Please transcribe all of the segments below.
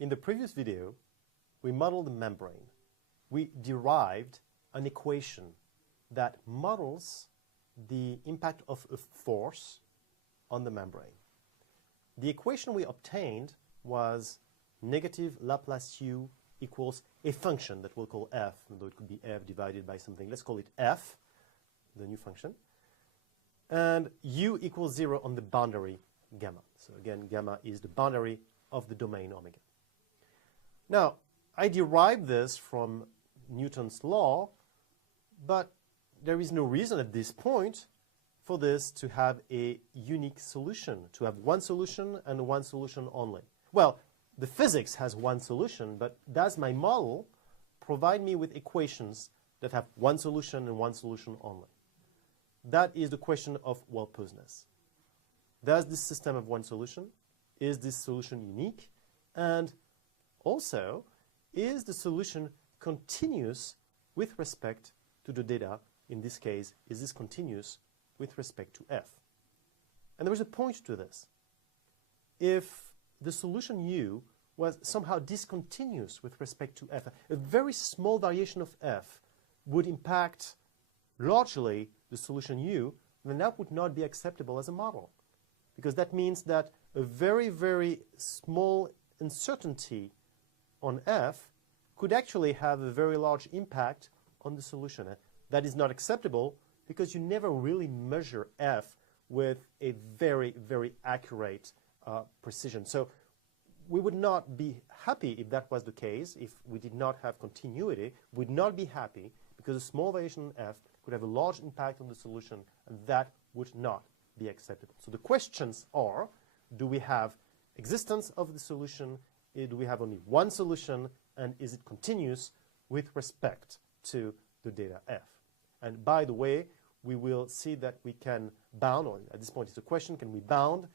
In the previous video, we modeled the membrane. We derived an equation that models the impact of a force on the membrane. The equation we obtained was negative Laplace u equals a function that we'll call f, although it could be f divided by something. Let's call it f, the new function. And u equals 0 on the boundary gamma. So again, gamma is the boundary of the domain omega. Now, I derived this from Newton's law, but there is no reason at this point for this to have a unique solution, to have one solution and one solution only. Well, the physics has one solution, but does my model provide me with equations that have one solution and one solution only? That is the question of Wellposedness. Does this system have one solution? Is this solution unique? And also, is the solution continuous with respect to the data? In this case, is this continuous with respect to f? And there is a point to this. If the solution u was somehow discontinuous with respect to f, a very small variation of f would impact largely the solution u, then that would not be acceptable as a model. Because that means that a very, very small uncertainty on f could actually have a very large impact on the solution. That is not acceptable because you never really measure f with a very, very accurate precision. So we would not be happy if that was the case, if we did not have continuity. We would not be happy because a small variation in f could have a large impact on the solution, and that would not be acceptable. So the questions are, do we have existence of the solution? Do we have only one solution? And is it continuous with respect to the data f? And by the way, we will see that we can bound, or at this point it's a question, can we bound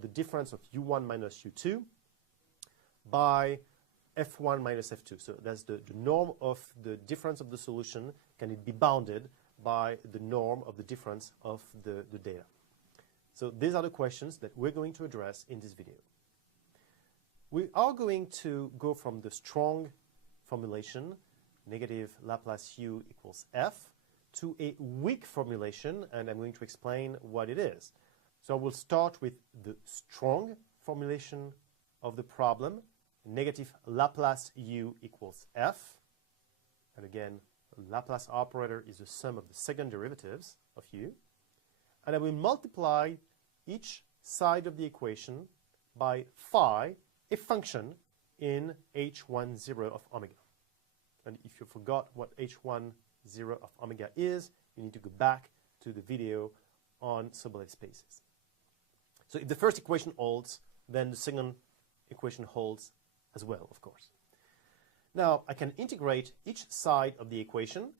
the difference of u1 minus u2 by f1 minus f2? So that's the norm of the difference of the solution. Can it be bounded by the norm of the difference of the data? So these are the questions that we're going to address in this video. We are going to go from the strong formulation, negative Laplace u equals f, to a weak formulation, and I'm going to explain what it is. So I will start with the strong formulation of the problem, negative Laplace u equals f. And again, the Laplace operator is the sum of the second derivatives of u. And I will multiply each side of the equation by phi, a function in h10 of omega. And if you forgot what h10 of omega is, you need to go back to the video on Sobolev spaces. So if the first equation holds, then the second equation holds as well, of course. Now, I can integrate each side of the equation,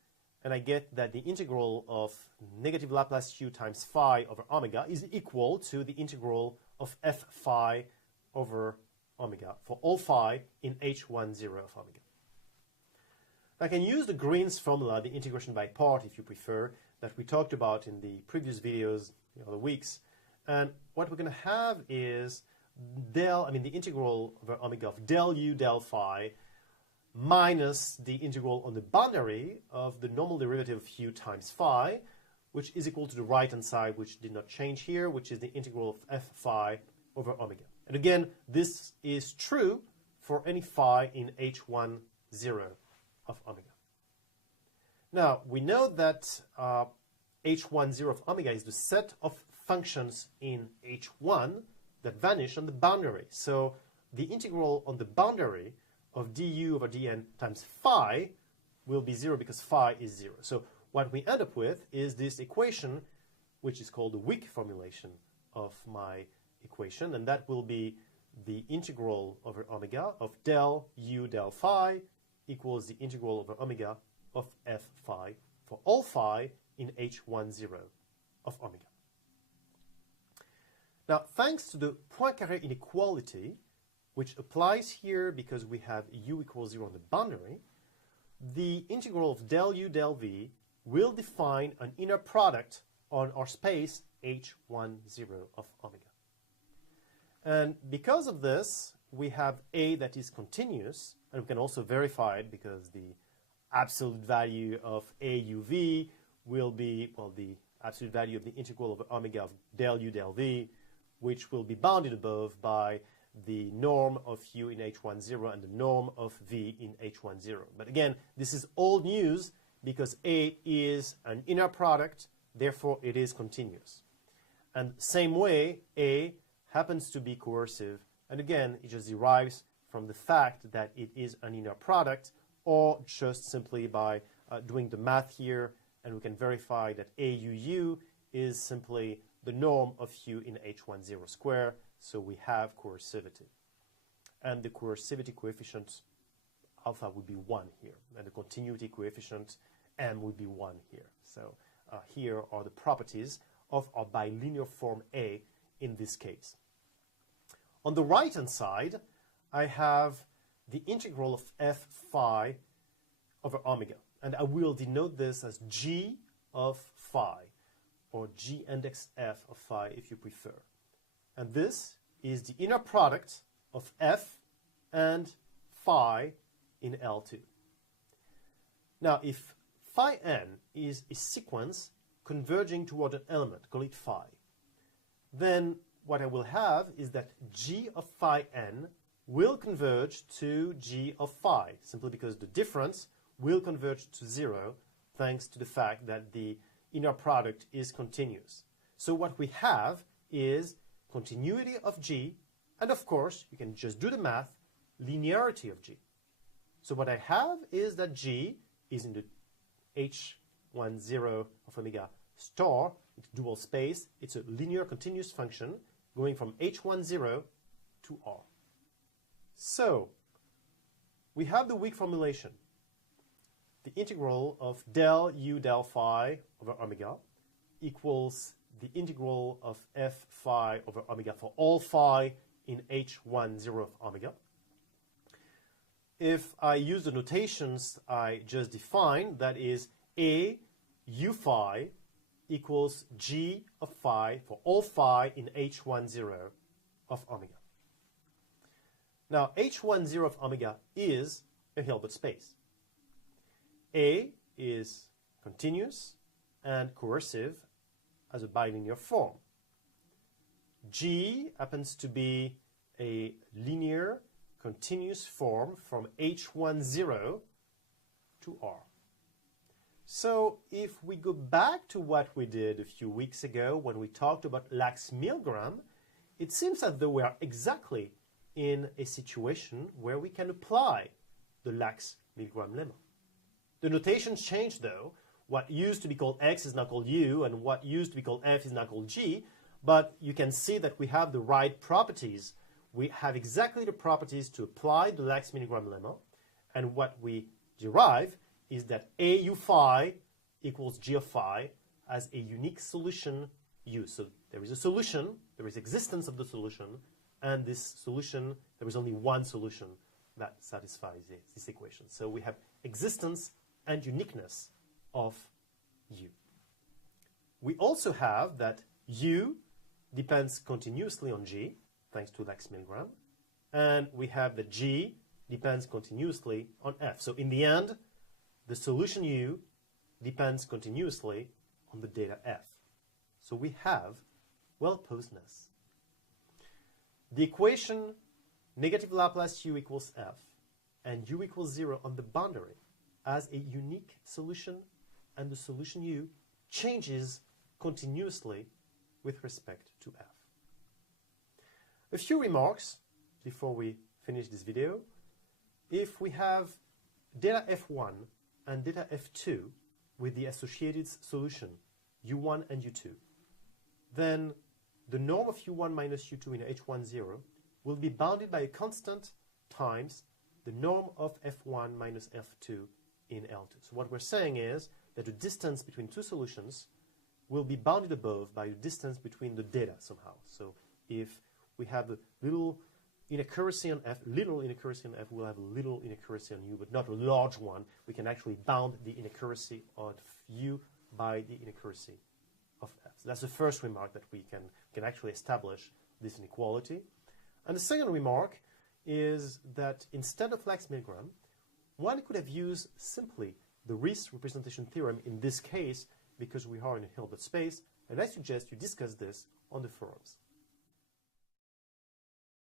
and I get that the integral of negative Laplace u times phi over omega is equal to the integral of f phi over omega for all phi in h10 of omega. I can use the Green's formula, the integration by part if you prefer, that we talked about in the previous videos the other weeks. And what we're going to have is the integral over omega of del u del phi minus the integral on the boundary of the normal derivative of u times phi, which is equal to the right-hand side, which did not change here, which is the integral of f phi over omega. And again, this is true for any phi in h10 of omega. Now, we know that h10 of omega is the set of functions in h1 that vanish on the boundary. So the integral on the boundary of du over dn times phi will be 0 because phi is 0. So what we end up with is this equation, which is called the weak formulation of my equation, and that will be the integral over omega of del u del phi equals the integral over omega of f phi for all phi in h10 of omega. Now, thanks to the Poincaré inequality, which applies here because we have u equals 0 on the boundary, the integral of del u del v will define an inner product on our space h10 of omega. And because of this, we have A that is continuous, and we can also verify it because the absolute value of AUV will be, well, the absolute value of the integral of omega of del U del V, which will be bounded above by the norm of U in H10 and the norm of V in H10. But again, this is old news because A is an inner product, therefore it is continuous. And same way, A happens to be coercive, and again, it just derives from the fact that it is an inner product, or just simply by doing the math here, and we can verify that AUU is simply the norm of U in H10 square, so we have coercivity. And the coercivity coefficient alpha would be 1 here, and the continuity coefficient M would be 1 here. So here are the properties of our bilinear form A in this case. On the right-hand side, I have the integral of f phi over omega, and I will denote this as g of phi, or g index f of phi if you prefer. And this is the inner product of f and phi in L2. Now, if phi n is a sequence converging toward an element, call it phi, then what I will have is that g of phi n will converge to g of phi, simply because the difference will converge to 0 thanks to the fact that the inner product is continuous. So what we have is continuity of g, and of course, you can just do the math, linearity of g. So what I have is that g is in the H10 of omega star, it's dual space, it's a linear continuous function going from H10 to R. So, we have the weak formulation. The integral of del U del phi over omega equals the integral of f phi over omega for all phi in H10 of omega. If I use the notations I just defined, that is A U phi equals g of phi for all phi in H10 of omega. Now, H10 of omega is a Hilbert space. A is continuous and coercive as a bilinear form. G happens to be a linear continuous form from H10 to R. So if we go back to what we did a few weeks ago when we talked about Lax-Milgram, it seems as though we are exactly in a situation where we can apply the Lax-Milgram lemma. The notations changed though. What used to be called X is now called U, and what used to be called F is now called G, but you can see that we have the right properties. We have exactly the properties to apply the Lax-Milgram lemma, and what we derive is that AU phi equals G of phi as a unique solution U. So there is a solution, there is existence of the solution, and this solution, there is only one solution that satisfies this equation. So we have existence and uniqueness of U. We also have that U depends continuously on G, thanks to Lax-Milgram, and we have that G depends continuously on F. So in the end, the solution U depends continuously on the data F. So we have Wellposedness. The equation negative Laplace U equals F and U equals 0 on the boundary as a unique solution, and the solution U changes continuously with respect to F. A few remarks before we finish this video. If we have data F1 and data F2 with the associated solution U1 and U2, then the norm of U1 minus U2 in H10 will be bounded by a constant times the norm of F1 minus F2 in L2. So what we're saying is that the distance between two solutions will be bounded above by the distance between the data somehow. So if we have a little inaccuracy on F, we'll have a little inaccuracy on U, but not a large one. We can actually bound the inaccuracy of U by the inaccuracy of F. So that's the first remark, that we can actually establish this inequality. And the second remark is that instead of Lax-Milgram, one could have used simply the Riesz representation theorem in this case because we are in a Hilbert space, and I suggest you discuss this on the forums.